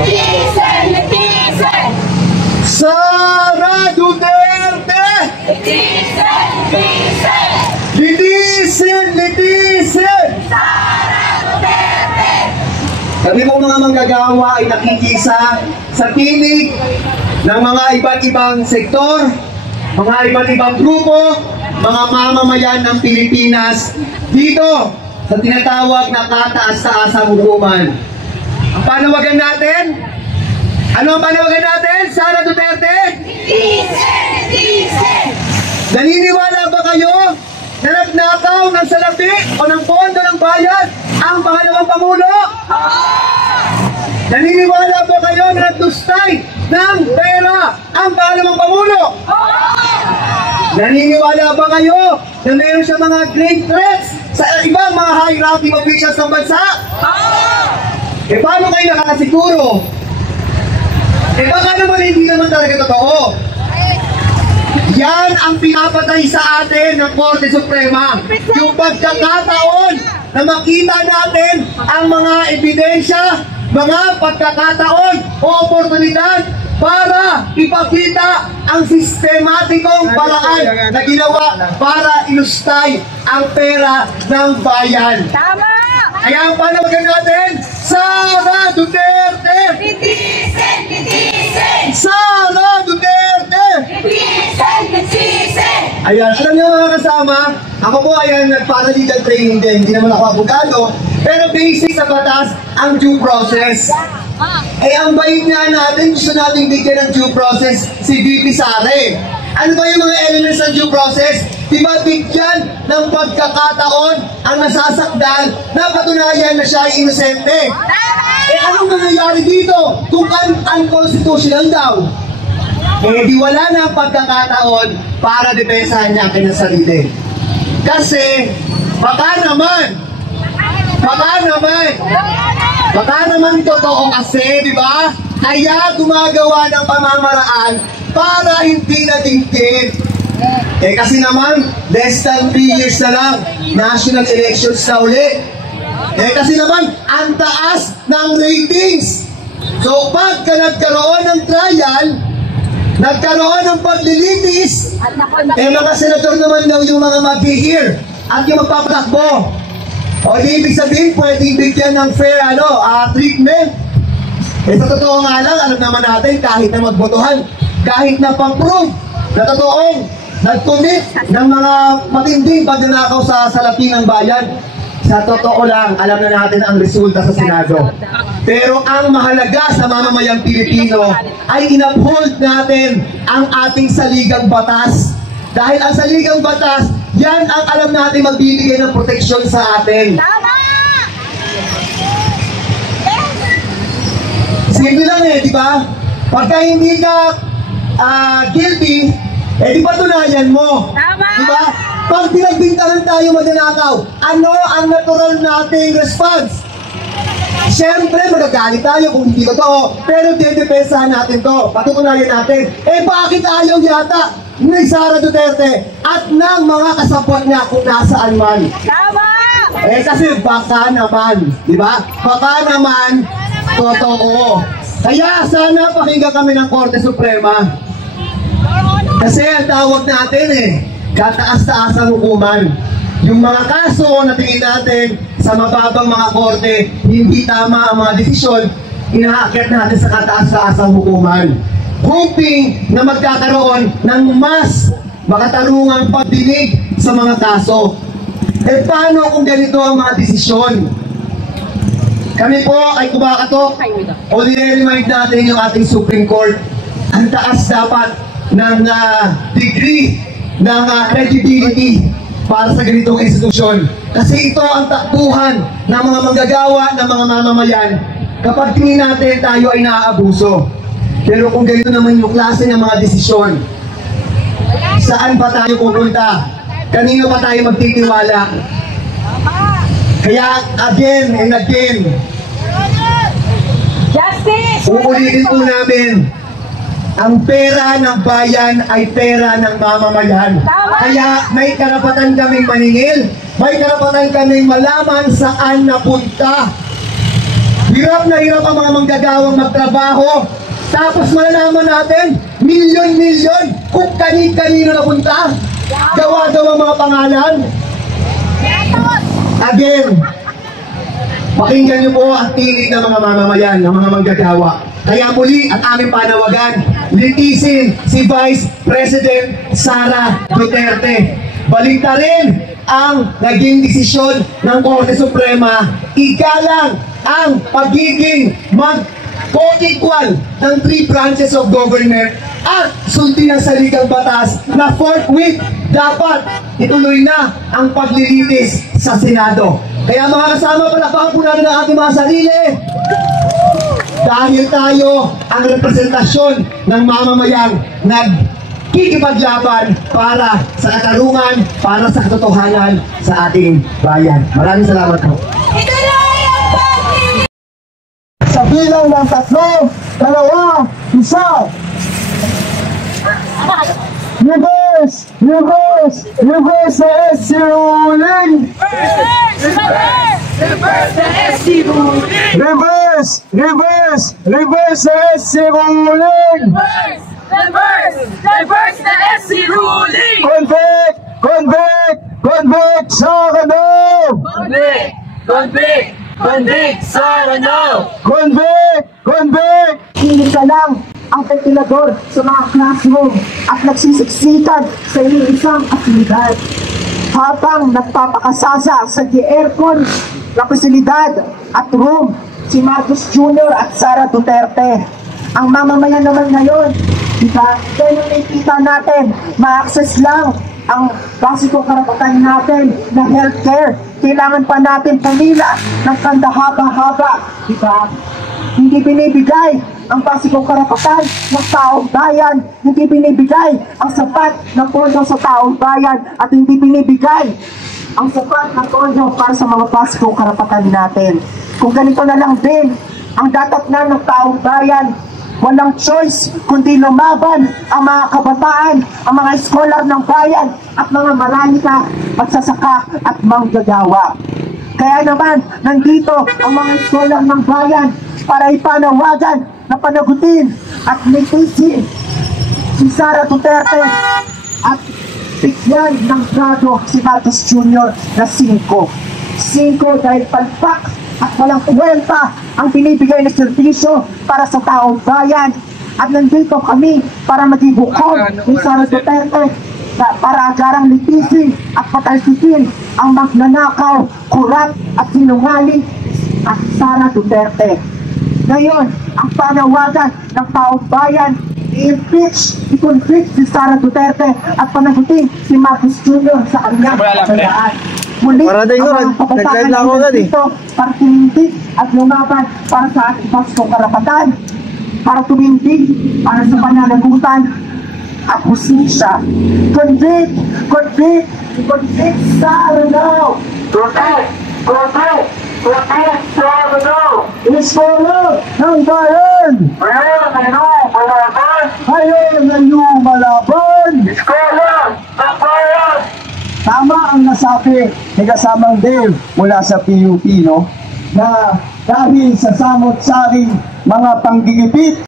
Netizen! Netizen! Sara Duterte! Netizen! Netizen! Netizen! Netizen! Sara Duterte! Kami pong mga manggagawa ay nakikisa sa tinig ng mga iba't ibang sektor, mga iba't ibang grupo, mga mamamayan ng Pilipinas dito sa tinatawag na kataas-taasang hukuman. Ang panawagan natin? Ano ang panawagan natin, Sara Duterte? Netizen! Netizen! Naniniwala ba kayo na nagnakaw ng salapi o ng pondo ng bayan ang pangalawang Pangulo? Naniniwala ba kayo na nagtustay ng pera ang pangalawang Pangulo? Naniniwala ba kayo na meron siya mga grave threats sa ibang mga high-ranking officials ng bansa? Eh paano kayo nakakasiguro? Eh baka naman hindi naman talaga totoo. Yan ang pinapatay sa atin ng Korte Suprema. Yung pagkakataon na makita natin ang mga ebidensya, mga pagkakataon o oportunidad para ipakita ang sistematikong paraan na ginawa para ilustay ang pera ng bayan. Tama! Kaya ang panawagan natin, Sara Duterte! Netizen! Netizen! Sara Duterte! Netizen! Netizen! Ayan, alam niyo mga kasama, ako po ayan nag-paralegal training din, hindi naman ako abogado, pero basic sa batas ang due process. Eh ang bait nga natin, gusto natin bigyan ng due process si VP Sara. Ano ba yung mga elements ng due process? Diba bigyan ng pagkakataon ang nasasakdal na patunayan na siya ay inosente? Eh anong nangyayari dito kung unconstitutional daw? Eh di wala na ang pagkakataon para depensahan niya ang kanyang sarili. Kasi baka naman totoo kasi, di ba? Kaya gumagawa ng pamamaraan para hindi natingkit. Eh kasi naman, less than 3 years na lang, national elections na ulit. Eh kasi naman, ang taas ng ratings. So pagka nagkaroon ng trial, nagkaroon ng paglilitis, eh mga senador naman daw yung mga mag-hear at yung magpapatakbo. O di ibig sabihin, pwedeng bigyan ng fair treatment. Eh sa totoo nga lang, alam naman natin, kahit na magbotohan, kahit na pang-prove na totoong nag-commit ng mga matinding pagnanakaw sa salapi ng bayan, sa totoo lang, alam na natin ang resulta sa Senado. Pero ang mahalaga sa mamamayang Pilipino ay in-uphold natin ang ating saligang batas. Dahil ang saligang batas, yan ang alam natin magbibigay ng proteksyon sa atin. Tama! Simple lang di ba? Pagka hindi ka guilty, di patunayan mo. Tama! Di ba? Pag pinagbintangan tayo magnanakaw, ano ang natural nating response? Siyempre, magagalit tayo kung hindi totoo, pero didepensahan natin to, patutunayan natin. Eh bakit ayaw yata ni Sara Duterte at ng mga kasabot niya kung nasaan man? Tama! Eh kasi baka naman, di ba? Baka naman totoo. Kaya sana pakinggan kami ng Korte Suprema. Kasi ang tawag natin kataas-taasang hukuman. Yung mga kaso na tingin natin sa mababang mga korte, hindi tama ang mga desisyon, inaakyat natin sa kataas-taasang hukuman. Hoping na magkakaroon ng mas makatarungang pagdinig sa mga kaso. Eh paano kung ganito ang mga desisyon? Kami po ay kumakatok o nire-remind natin yung ating Supreme Court. Ang taas dapat ng degree ng credibility para sa ganitong institusyon. Kasi ito ang takbuhan ng mga manggagawa, ng mga mamamayan. Kapag tingin natin tayo ay naaabuso. Pero kung ganito naman yung klase ng mga desisyon, saan pa tayo pupunta? Kanino pa tayo magtitiwala? Kaya again and again, Justice! uulitin po namin, ang pera ng bayan ay pera ng mamamayan. Kaya may karapatan kaming maningil, may karapatan kaming malaman saan napunta Hirap na hirap ang mga manggagawang magtrabaho. Tapos malalaman natin, milyon-milyon kung kani-kanino napunta. Gawa-gawa mga pangalan. Again, pakinggan niyo po ang tinig ng mga mamamayan, ng mga manggagawa. Kaya muli ang aming panawagan, litisin si Vice President Sara Duterte. Baliktarin ang naging desisyon ng Korte Suprema. Igalang ang pagiging co-equal ng 3 branches of government at sundin ang saligang batas na forthwith dapat ituloy na ang paglilitis sa Senado. Kaya mga kasama, palakpakan po natin ang ating mga sarili. Dahil tayo ang representasyon ng mamamayang nagkikipaglaban para sa katarungan, para sa katotohanan sa ating bayan. Maraming salamat po. Sa bilang ng 3, 2, 1. Reverse! Reverse! Reverse the SC ruling! Reverse the SC ruling! Reverse! Reverse! Reverse the SC ruling! Reverse! Reverse the SC ruling! Convict! Convict! Convict! Sarano! Convict! Convict! Convict! Sarano! Convict! Convict! Hindi ka lang ang ventilador sa mga classroom at nagsisiksikan sa iisang asilidad. Habang nagpapakasasa sa aircon na pasilidad at room, si Marcos Jr. at Sara Duterte. Ang mamamayan naman ngayon, diba? Kaya nakikita natin, ma-access lang ang basikong karapatan natin na healthcare. Kailangan pa natin pumila ng kanda haba-haba, diba? Hindi binibigay ang basikong karapatan ng taong bayan, hindi binibigay ang sapat na pondo sa taong bayan, at hindi binibigay ang sapat na pondo para sa mga basikong karapatan natin. Kung ganito na lang din ang datatnan ng taong bayan, walang choice kundi lumaban ang mga kabataan, ang mga scholar ng bayan at mga maralika, magsasaka at manggagawa. Kaya naman, nandito ang mga scholar ng bayan para ipanawagan na panagutin at litisin si Sara Duterte at bigyan ng grado si Marcos Jr. na 5. 5 dahil palpak at walang kwenta ang binibigay na serbisyo para sa taong bayan. At nandito kami para maging hukom ni Sara Duterte para agarang litisin at patalsikin ang magnanakaw, kurap at sinungaling at Sara Duterte. Ngayon, ang panawagan ng taong bayan, i-impeach, i-convict si Sara Duterte at panagutin si Marcos Jr. sa kanyang kasalaan. Muli, ang mga kabataan na dito para tumindig at lumaban para sa ating basikong karapatan, para tumindig para sa pananagutan at hustisya. Convict! Convict! Convict Sara now! Protect! Protect! Protect Sara now! Iskola ng bayan! Ayaw ngayon malaban! Ayaw ngayong malaban! Iskola ng bayan! Tama ang nasabi ni kasamang Dave mula sa PUP, no? Na dahil sa samot-saring mga panggigipit